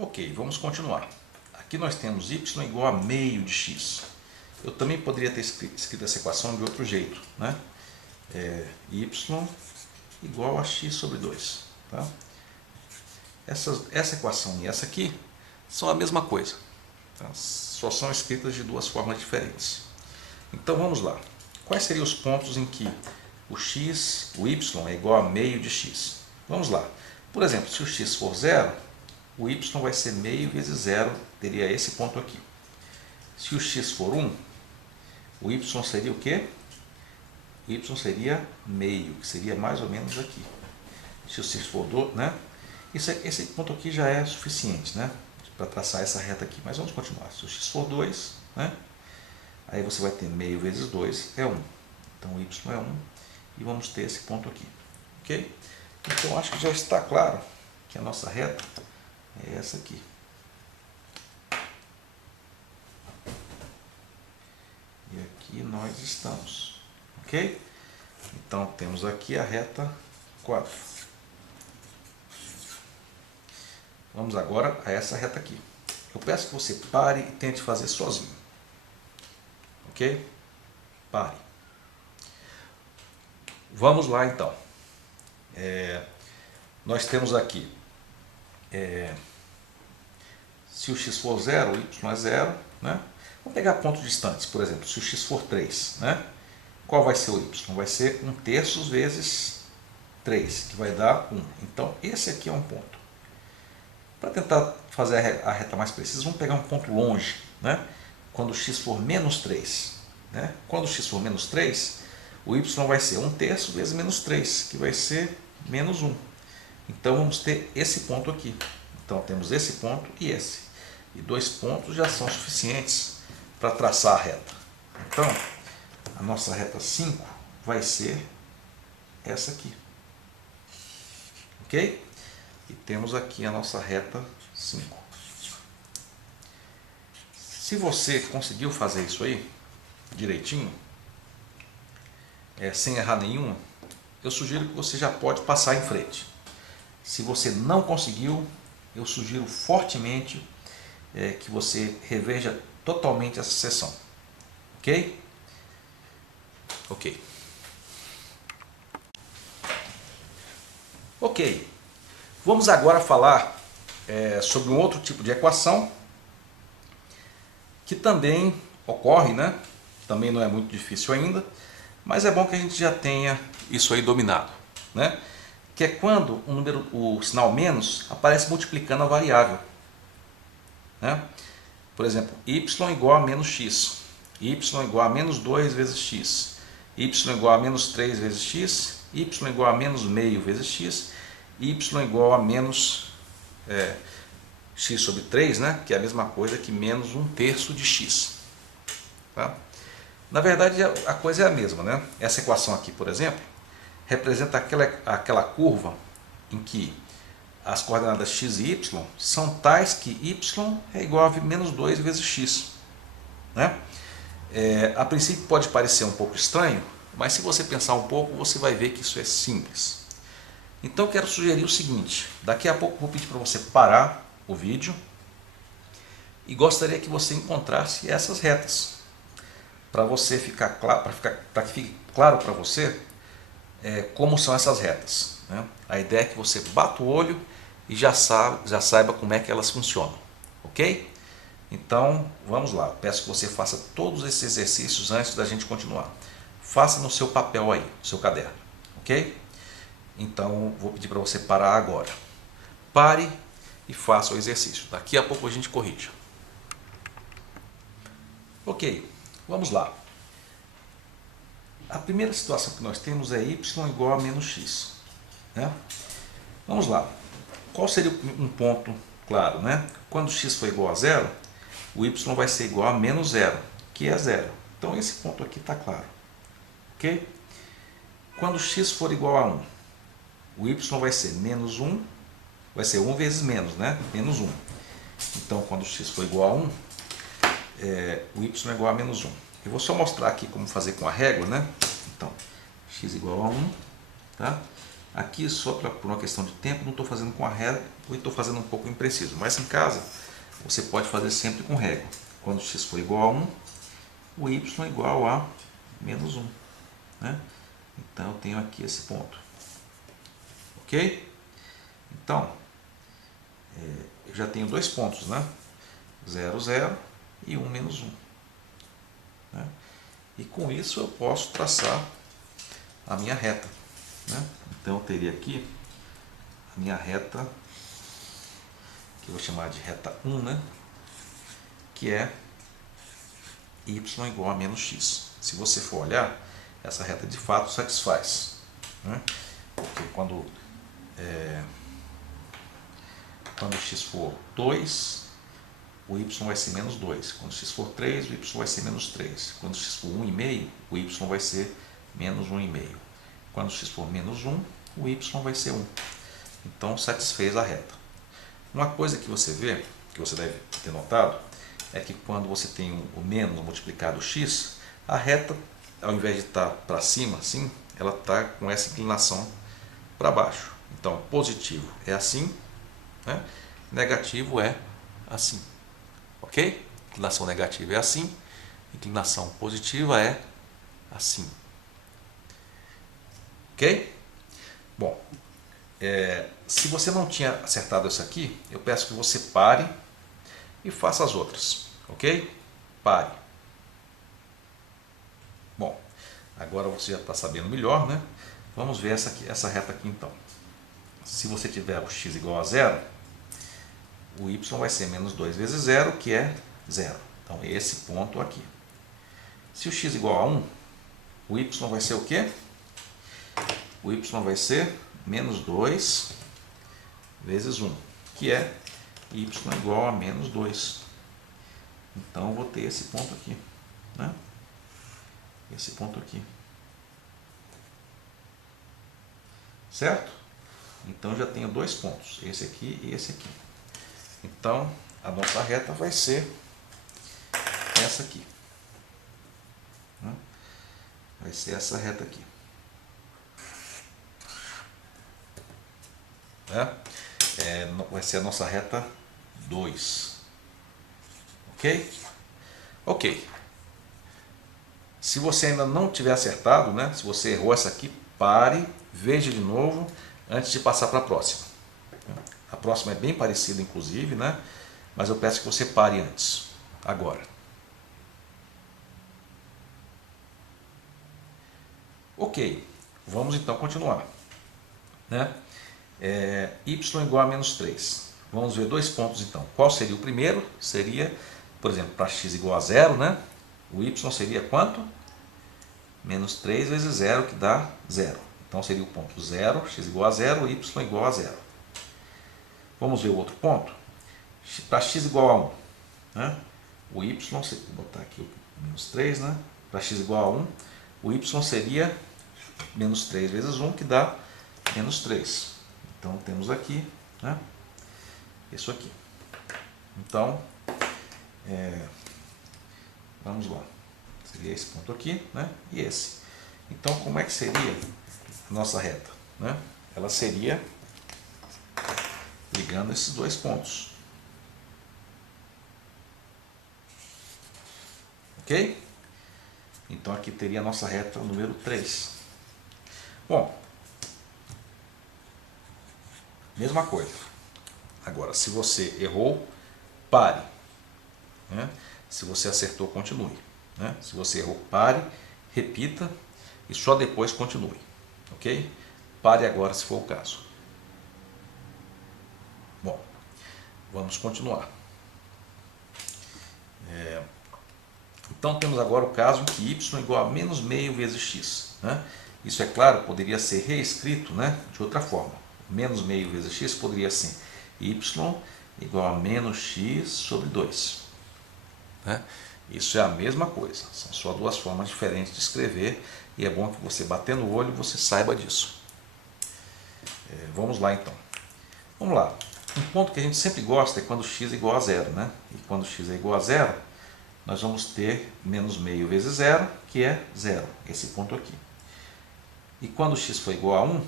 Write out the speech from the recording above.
Ok, vamos continuar. Aqui nós temos y igual a meio de x. Eu também poderia ter escrito essa equação de outro jeito, né? Y igual a x sobre 2. Tá? Essa equação e essa aqui são a mesma coisa. Tá? Só são escritas de duas formas diferentes. Então vamos lá. Quais seriam os pontos em que o y é igual a meio de x? Vamos lá. Por exemplo, se o x for 0, o y vai ser meio vezes 0, teria esse ponto aqui. Se o x for 1, o y seria o quê? O y seria meio, que seria mais ou menos aqui. Se o x for 2, né? Esse ponto aqui já é suficiente, né? Para traçar essa reta aqui. Mas vamos continuar. Se o x for 2, né? Aí você vai ter meio vezes 2 é 1. Então o y é 1 e vamos ter esse ponto aqui. Ok? Então acho que já está claro que a nossa reta é essa aqui. E aqui nós estamos. Ok? Então temos aqui a reta 4. Vamos agora a essa reta aqui. Eu peço que você pare e tente fazer sozinho. Ok? Pare. Vamos lá então. Nós temos aqui, se o x for 0, o y é 0, né? Vamos pegar pontos distantes, por exemplo, se o x for 3, né? Qual vai ser o y? Vai ser 1/3 vezes 3, que vai dar 1. Então, esse aqui é um ponto. Para tentar fazer a reta mais precisa, vamos pegar um ponto longe, né? Quando o x for menos 3. Né? Quando o x for menos 3, o y vai ser 1/3 vezes menos 3, que vai ser menos 1. Então, vamos ter esse ponto aqui. Então, temos esse ponto e esse. E 2 pontos já são suficientes para traçar a reta. Então, a nossa reta 5 vai ser essa aqui. Ok? E temos aqui a nossa reta 5. Se você conseguiu fazer isso aí direitinho, sem errar nenhuma, eu sugiro que você já pode passar em frente. Se você não conseguiu, eu sugiro fortemente que você reveja totalmente essa seção. Ok? Ok. Ok. Vamos agora falar sobre um outro tipo de equação que também ocorre, né? Também não é muito difícil ainda, mas é bom que a gente já tenha isso aí dominado, né? Que é quando o sinal menos aparece multiplicando a variável, né? Por exemplo, y igual a menos x, y igual a menos 2 vezes x, y igual a menos 3 vezes x, y igual a menos meio vezes x, y igual a menos x sobre 3, né? Que é a mesma coisa que menos 1/3 de x. Tá? Na verdade, a coisa é a mesma, né? Essa equação aqui, por exemplo, representa aquela curva em que as coordenadas x e y são tais que y é igual a menos 2 vezes x. Né? A princípio pode parecer um pouco estranho, mas se você pensar um pouco, você vai ver que isso é simples. Então eu quero sugerir o seguinte, daqui a pouco eu vou pedir para você parar o vídeo e gostaria que você encontrasse essas retas, para você ficar claro, para que fique claro para você como são essas retas. Né? A ideia é que você bata o olho e já saiba como é que elas funcionam. Ok? Então vamos lá, peço que você faça todos esses exercícios antes da gente continuar. Faça no seu papel aí, no seu caderno. Ok? Então vou pedir para você parar agora. Pare e faça o exercício. Daqui a pouco a gente corrige. Ok, vamos lá. A primeira situação que nós temos é y igual a menos x. Né? Vamos lá. Qual seria um ponto claro? Né? Quando x for igual a 0, o y vai ser igual a menos 0, que é 0. Então esse ponto aqui está claro. Ok? Quando x for igual a 1, o y vai ser menos 1, vai ser 1 vezes menos, né? Menos 1. Então, quando x for igual a 1, o y é igual a menos 1. Eu vou só mostrar aqui como fazer com a régua, né? Então, x igual a 1, tá? Aqui, só por uma questão de tempo, não estou fazendo com a régua e estou fazendo um pouco impreciso. Mas em casa, você pode fazer sempre com régua. Quando x for igual a 1, o y é igual a menos 1. Né? Então, eu tenho aqui esse ponto. Ok? Então, eu já tenho dois pontos, né? 0, 0 e 1, menos 1. Né? E com isso eu posso traçar a minha reta. Né? Então eu teria aqui a minha reta, que eu vou chamar de reta 1, né? Que é y igual a menos x. Se você for olhar, essa reta de fato satisfaz. Né? Porque quando x for 2, o y vai ser menos 2. Quando x for 3, o y vai ser menos 3. Quando x for 1,5, o y vai ser menos 1,5. Quando x for menos 1, o y vai ser 1. Então, satisfez a reta. Uma coisa que você vê, que você deve ter notado, é que quando você tem o menos multiplicado x, a reta, ao invés de estar para cima, assim, ela está com essa inclinação para baixo. Então, positivo é assim, né? Negativo é assim. Ok? Inclinação negativa é assim, inclinação positiva é assim. Ok? Bom, se você não tinha acertado isso aqui, eu peço que você pare e faça as outras. Ok? Pare. Bom, agora você já está sabendo melhor, né? Vamos ver essa reta aqui então. Se você tiver o x igual a 0, o y vai ser menos 2 vezes 0, que é 0. Então, esse ponto aqui. Se o x igual a 1, o y vai ser o quê? O y vai ser menos 2 vezes 1, que é y igual a menos 2. Então, eu vou ter esse ponto aqui. Né? Esse ponto aqui. Certo? Então, já tenho dois pontos, esse aqui e esse aqui. Então, a nossa reta vai ser essa aqui. Né? Vai ser essa reta aqui. Vai ser a nossa reta 2. Ok? Ok. Se você ainda não tiver acertado, né? Se você errou essa aqui, pare, veja de novo antes de passar para a próxima. A próxima é bem parecida, inclusive, né? Mas eu peço que você pare antes. Agora. Ok. Vamos então continuar. Né? Y igual a menos 3. Vamos ver dois pontos então. Qual seria o primeiro? Seria, por exemplo, para x igual a 0, né? O y seria quanto? Menos 3 vezes 0, que dá 0. Então seria o ponto 0, x igual a 0, y igual a 0. Vamos ver o outro ponto? Para x igual a 1, né? O y, vou botar aqui o menos 3, né? Para x igual a 1, o y seria menos 3 vezes 1, que dá menos 3. Então temos aqui, né? Isso aqui. Então, vamos lá. Seria esse ponto aqui, né? E esse. Então, como é que seria a nossa reta? Né? Ela seria ligando esses dois pontos. Ok? Então, aqui teria a nossa reta número 3. Bom, mesma coisa. Agora, se você errou, pare. Né? Se você acertou, continue. Né? Se você errou, pare, repita e só depois continue. Ok? Pare agora, se for o caso. Bom, vamos continuar. Então, temos agora o caso em que y é igual a menos meio vezes x. Né? Isso, é claro, poderia ser reescrito, né, de outra forma. Menos meio vezes x poderia ser y igual a menos x sobre 2. Né? Isso é a mesma coisa, são só duas formas diferentes de escrever e é bom que você, batendo o olho, você saiba disso. Vamos lá então. Vamos lá. Um ponto que a gente sempre gosta é quando x é igual a 0. Né? E quando x é igual a 0, nós vamos ter menos meio vezes 0, que é 0, esse ponto aqui. E quando x for igual a 1,